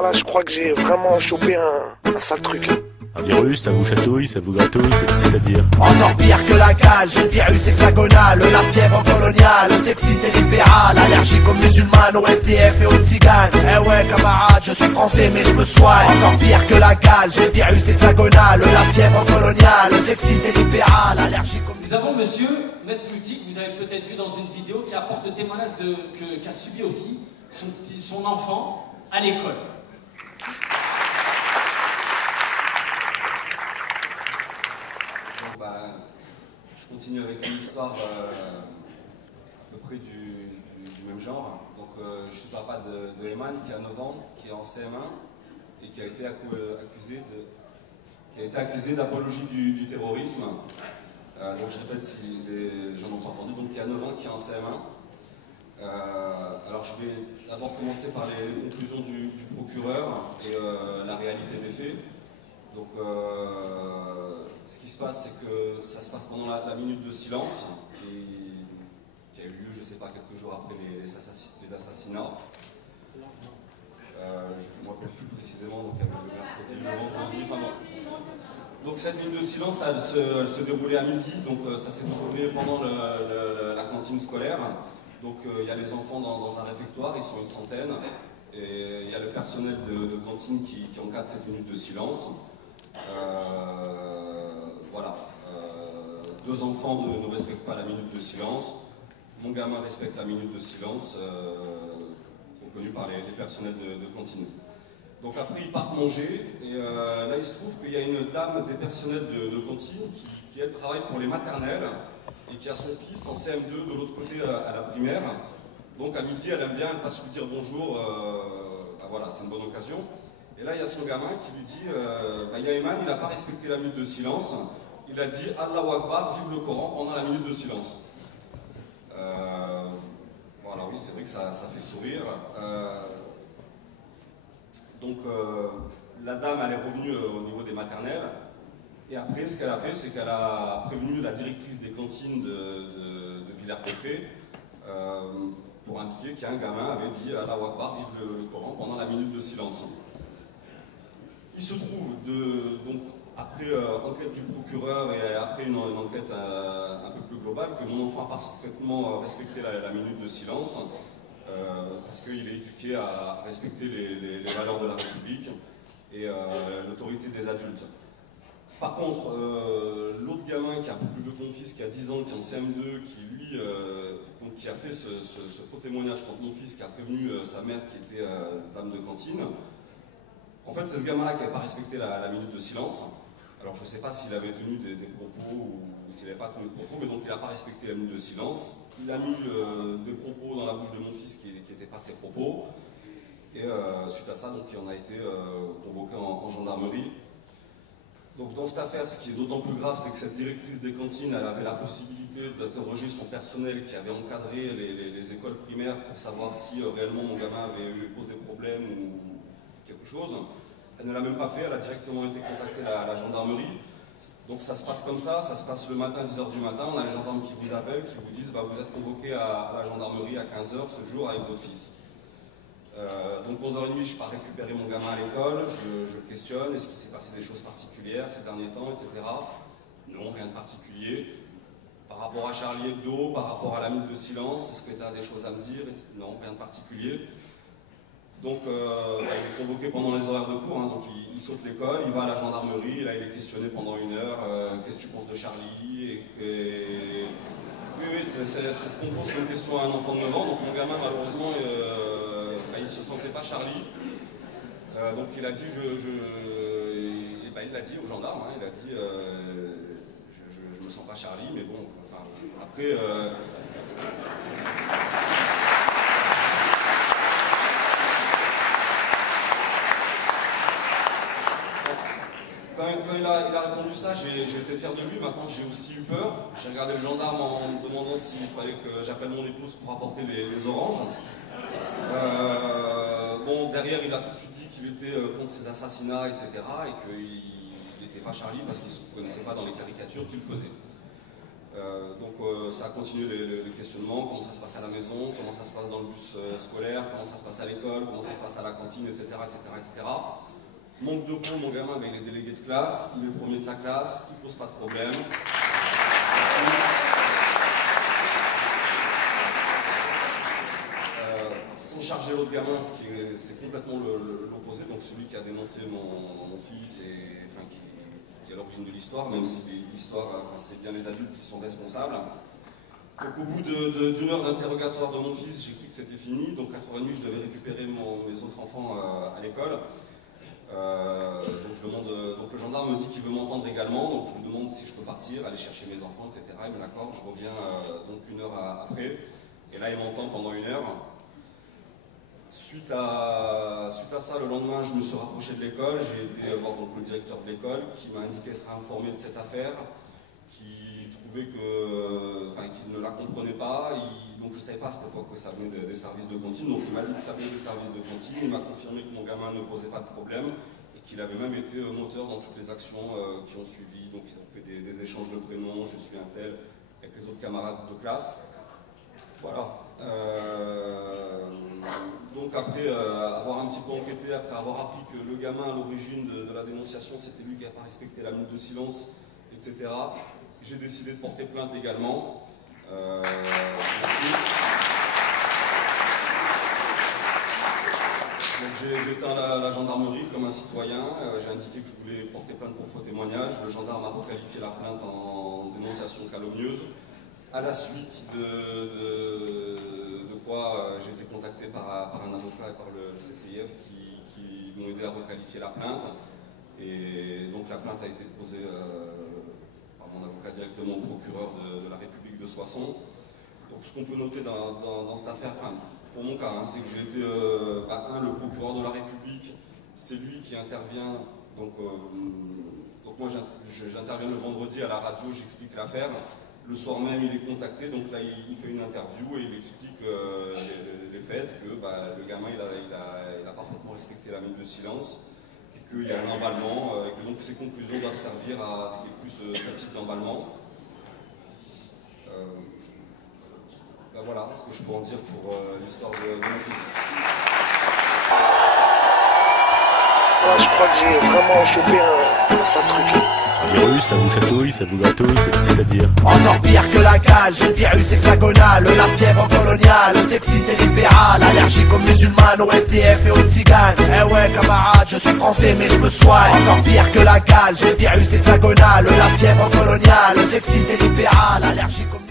Là, je crois que j'ai vraiment chopé un sale truc. Un virus, ça vous chatouille, ça vous gratouille, c'est-à-dire Encore pire que la cage, le virus hexagonal, la fièvre coloniale, le sexisme et libéral, allergique aux musulmanes, au SDF et aux tziganes. Eh ouais camarade, je suis français mais je me soigne. Encore pire que la cage, le virus hexagonal, la fièvre coloniale, le sexisme et libéral, allergique aux... Nous avons monsieur Maître Lutti, que vous avez peut-être vu dans une vidéo, qui apporte le témoignage qu'a subi aussi son enfant à l'école. Je continue avec une histoire à peu près du même genre. Donc, je suis papa de Eman qui a 9 ans, qui est en CM1 et qui a été accusé d'apologie du terrorisme. Donc je répète si les gens n'ont pas entendu, donc qui a 9 ans, qui est en CM1. Alors je vais d'abord commencer par les conclusions du procureur et la réalité des faits. Donc ce qui se passe, c'est que ça se passe pendant la minute de silence qui a eu lieu, je ne sais pas, quelques jours après les assassinats. Je ne me rappelle plus précisément, donc il y avait le mercredi, le vendredi, enfin bon. Donc cette minute de silence, elle se déroulait à midi, donc ça s'est déroulé pendant la cantine scolaire. Donc il y a les enfants dans un réfectoire, ils sont une centaine, et il y a le personnel de cantine qui encadre cette minute de silence. Voilà. 2 enfants ne respectent pas la minute de silence. Mon gamin respecte la minute de silence, reconnue par les personnels de cantine. Donc après ils partent manger, et là il se trouve qu'il y a une dame des personnels de cantine qui elle travaille pour les maternelles et qui a son fils en CM2 de l'autre côté à la primaire. Donc à midi elle aime bien, elle passe lui dire bonjour, voilà, c'est une bonne occasion. Et là il y a son gamin qui lui dit, il y a Eman, il n'a pas respecté la minute de silence, il a dit Allahu Akbar, vive le Coran pendant la minute de silence. Voilà, oui, c'est vrai que ça fait sourire. Donc la dame, elle est revenue au niveau des maternelles, et après ce qu'elle a fait, c'est qu'elle a prévenu la directrice des cantines de Villers-Cotterêts pour indiquer qu'un gamin avait dit Allahu Akbar, vive le Coran pendant la minute de silence. Il se trouve, donc, après enquête du procureur et après une enquête un peu plus globale, que mon enfant a parfaitement respecté la minute de silence, parce qu'il est éduqué à respecter les valeurs de la République et l'autorité des adultes. Par contre, l'autre gamin qui est un peu plus vieux que mon fils, qui a 10 ans, qui est en CM2, qui lui, donc, qui a fait ce faux témoignage contre mon fils, qui a prévenu sa mère qui était dame de cantine, en fait c'est ce gamin-là qui n'avait pas respecté la minute de silence. Alors je ne sais pas s'il avait tenu des propos ou s'il n'avait pas tenu de propos, mais donc il n'a pas respecté la minute de silence. Il a mis des propos dans la bouche de mon fils qui n'étaient pas ses propos. Et suite à ça, donc, il en a été convoqué en gendarmerie. Donc dans cette affaire, ce qui est d'autant plus grave, c'est que cette directrice des cantines, elle avait la possibilité d'interroger son personnel qui avait encadré les écoles primaires pour savoir si réellement mon gamin avait posé problème ou quelque chose. Elle ne l'a même pas fait, elle a directement été contactée à la gendarmerie. Donc ça se passe comme ça se passe le matin, 10h du matin, on a les gendarmes qui vous appellent, qui vous disent vous êtes convoqué à la gendarmerie à 15h ce jour avec votre fils. Donc 11h30, je pars récupérer mon gamin à l'école, je questionne, est-ce qu'il s'est passé des choses particulières ces derniers temps, etc. Non, rien de particulier. Par rapport à Charlie Hebdo, par rapport à la minute de silence, est-ce que tu as des choses à me dire? Non, rien de particulier. Donc il est convoqué pendant les horaires de cours, donc il saute l'école, il va à la gendarmerie, là il est questionné pendant 1 heure, qu'est-ce que tu penses de Charlie? Oui, c'est ce qu'on pose comme question à un enfant de 9 ans, donc mon gamin malheureusement il ne se sentait pas Charlie, donc il a dit, il l'a dit aux gendarmes, il a dit je me sens pas Charlie, mais bon, enfin, après... Quand il a répondu ça, j'ai été fier de lui. Maintenant, j'ai aussi eu peur. J'ai regardé le gendarme en me demandant s'il fallait que j'appelle mon épouse pour apporter les oranges. Bon, derrière, il a tout de suite dit qu'il était contre ces assassinats, etc. et qu'il n'était pas Charlie parce qu'il ne se connaissait pas dans les caricatures qu'il faisait. Ça a continué les questionnements, comment ça se passe à la maison, comment ça se passe dans le bus scolaire, comment ça se passe à l'école, comment ça se passe à la cantine, etc. etc. Manque de peau, mon gamin, il est délégué de classe, il est le premier de sa classe, il pose pas de problème. Sans charger l'autre gamin, c'est complètement l'opposé, donc celui qui a dénoncé mon fils et enfin, qui est à l'origine de l'histoire, même si l'histoire, c'est bien les adultes qui sont responsables. Donc au bout d'une heure d'interrogatoire de mon fils, j'ai cru que c'était fini, donc 4h30 je devais récupérer mes autres enfants à l'école. Donc le gendarme me dit qu'il veut m'entendre également, donc je lui demande si je peux partir, aller chercher mes enfants, etc. Il me l'accorde, je reviens donc une heure après, et là il m'entend pendant une heure. Suite à ça, le lendemain, je me suis rapproché de l'école, j'ai été voir donc, le directeur de l'école qui m'a indiqué être informé de cette affaire, qui trouvait qu'il ne la comprenait pas, donc je ne savais pas à cette époque que ça venait des services de cantine, donc il m'a dit que ça venait des services de cantine, il m'a confirmé que mon gamin ne posait pas de problème et qu'il avait même été moteur dans toutes les actions qui ont suivi, donc ils ont fait des échanges de prénoms, je suis un tel, avec les autres camarades de classe. Voilà. Donc après avoir un petit peu enquêté, après avoir appris que le gamin à l'origine de la dénonciation, c'était lui qui n'a pas respecté la minute de silence, etc., j'ai décidé de porter plainte également. Merci. Donc j'ai éteint la gendarmerie comme un citoyen, j'ai indiqué que je voulais porter plainte pour faux témoignage. Le gendarme a requalifié la plainte en dénonciation calomnieuse. À la suite de quoi j'ai été contacté par un avocat et par le CCIF qui m'ont aidé à requalifier la plainte. Et donc la plainte a été posée par mon avocat directement au procureur de la République de Soissons. Donc ce qu'on peut noter dans cette affaire, pour mon cas, c'est que j'ai été, le procureur de la République, c'est lui qui intervient. Donc moi j'interviens le vendredi à la radio, j'explique l'affaire. Le soir même, il est contacté, donc là, il fait une interview et il explique les faits, que le gamin, il a parfaitement respecté la minute de silence, et qu'il y a un emballement, et que donc ces conclusions doivent servir à ce qui est plus ce type d'emballement. Voilà ce que je peux en dire pour l'histoire de mon fils. Ouais, je crois que j'ai vraiment chopé un sale truc. Un virus, ça vous chatouille, ça vous gratouille, c'est-à-dire Encore pire que la cage, le virus hexagonal, la fièvre coloniale, le sexiste et libéral, allergique aux musulmanes, aux SDF et aux tziganes. Eh ouais camarade, je suis français mais je me soigne. Encore pire que la cage, le virus hexagonal, la fièvre coloniale, le sexiste et libéral, allergique aux